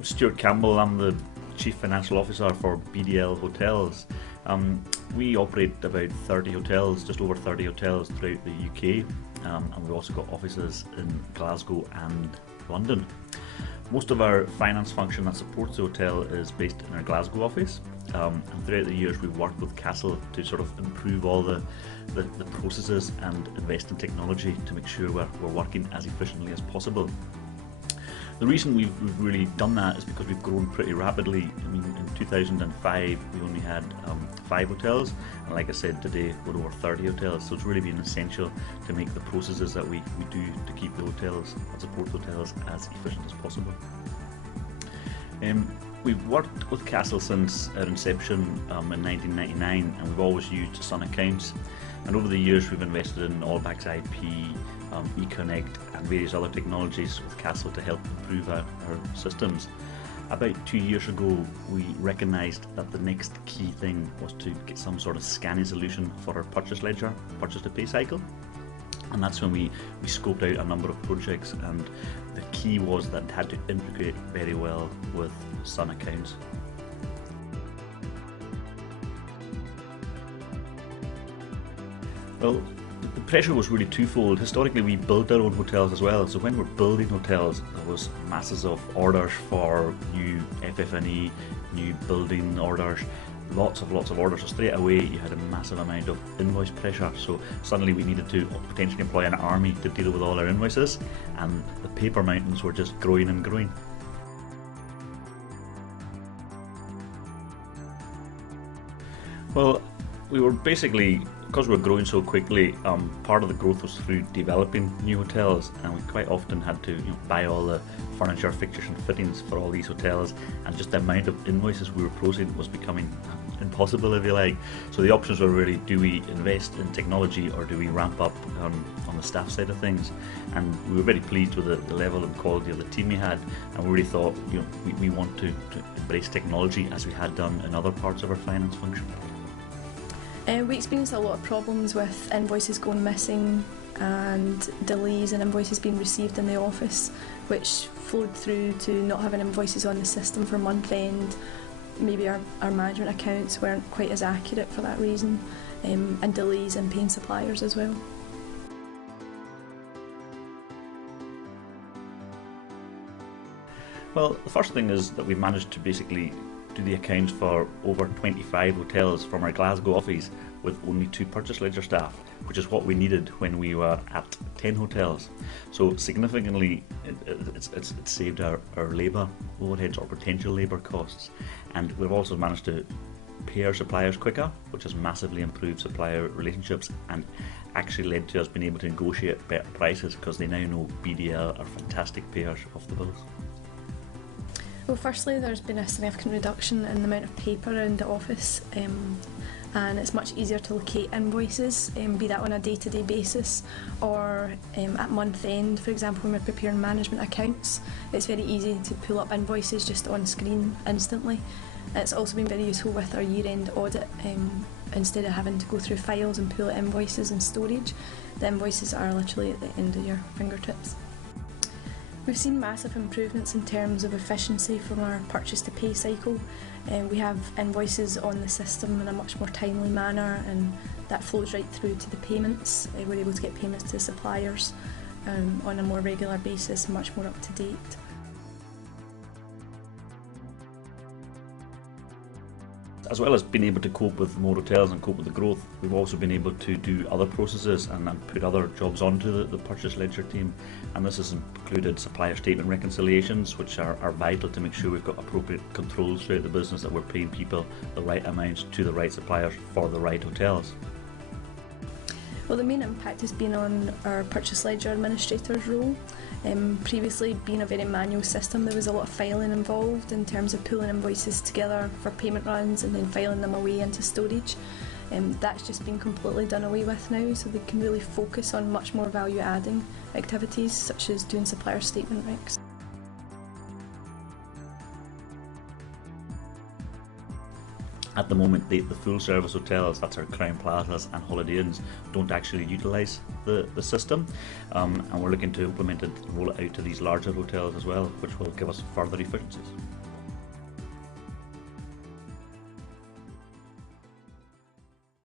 I'm Stuart Campbell. I'm the Chief Financial Officer for BDL Hotels. We operate about 30 hotels, just over 30 hotels throughout the UK, and we've also got offices in Glasgow and London. Most of our finance function that supports the hotel is based in our Glasgow office, and throughout the years we've worked with Castle to sort of improve all the processes and invest in technology to make sure we're working as efficiently as possible. The reason we've really done that is because we've grown pretty rapidly. I mean, in 2005 we only had 5 hotels, and like I said, today we're over 30 hotels, so it's really been essential to make the processes that we do to keep the hotels and support hotels as efficient as possible. We've worked with Castle since our inception in 1999, and we've always used Sun accounts, and over the years we've invested in Allbacks IP, eConnect and various other technologies with Castle to help improve our systems. About 2 years ago we recognised that the next key thing was to get some sort of scanning solution for our purchase ledger, purchase to pay cycle, and that's when we scoped out a number of projects, and the key was that it had to integrate very well with Sun accounts. Well, the pressure was really twofold. Historically we built our own hotels as well, so when we're building hotels there was masses of orders for new FF&E, new building orders, lots of orders, so straight away you had a massive amount of invoice pressure, so suddenly we needed to potentially employ an army to deal with all our invoices, and the paper mountains were just growing and growing. Well, we were basically, because we're growing so quickly, part of the growth was through developing new hotels, and we quite often had to buy all the furniture, fixtures and fittings for all these hotels, and just the amount of invoices we were processing was becoming impossible, if you like. So the options were really, do we invest in technology or do we ramp up on the staff side of things? And we were very pleased with the level and quality of the team we had, and we really thought we want to embrace technology as we had done in other parts of our finance function. We experienced a lot of problems with invoices going missing and delays in invoices being received in the office, which flowed through to not having invoices on the system for month end. Maybe our management accounts weren't quite as accurate for that reason, and delays in paying suppliers as well. Well, the first thing is that we've managed to basically do the accounts for over 25 hotels from our Glasgow office with only 2 purchase ledger staff, which is what we needed when we were at 10 hotels. So significantly it's saved our labour overheads or potential labour costs, and we've also managed to pay our suppliers quicker, which has massively improved supplier relationships and actually led to us being able to negotiate better prices, because they now know BDL are fantastic payers of the bills. Well, firstly, there's been a significant reduction in the amount of paper around the office, and it's much easier to locate invoices, be that on a day-to-day basis or at month end. For example, when we're preparing management accounts, it's very easy to pull up invoices just on screen instantly. It's also been very useful with our year-end audit. Instead of having to go through files and pull out invoices in storage, the invoices are literally at the end of your fingertips. We've seen massive improvements in terms of efficiency from our purchase to pay cycle. We have invoices on the system in a much more timely manner, and that flows right through to the payments. We're able to get payments to the suppliers on a more regular basis, much more up to date. As well as being able to cope with more hotels and cope with the growth, we've also been able to do other processes and put other jobs onto the purchase ledger team, and this has included supplier statement reconciliations, which are vital to make sure we've got appropriate controls throughout the business, that we're paying people the right amounts to the right suppliers for the right hotels. Well, the main impact has been on our purchase ledger administrator's role. Previously, being a very manual system, there was a lot of filing involved in terms of pulling invoices together for payment runs and then filing them away into storage. That's just been completely done away with now, so they can really focus on much more value-adding activities, such as doing supplier statement recs. At the moment, the full service hotels, that's our Crown Plazas and Holiday Inns, don't actually utilise the system, and we're looking to implement it and roll it out to these larger hotels as well, which will give us further efficiencies.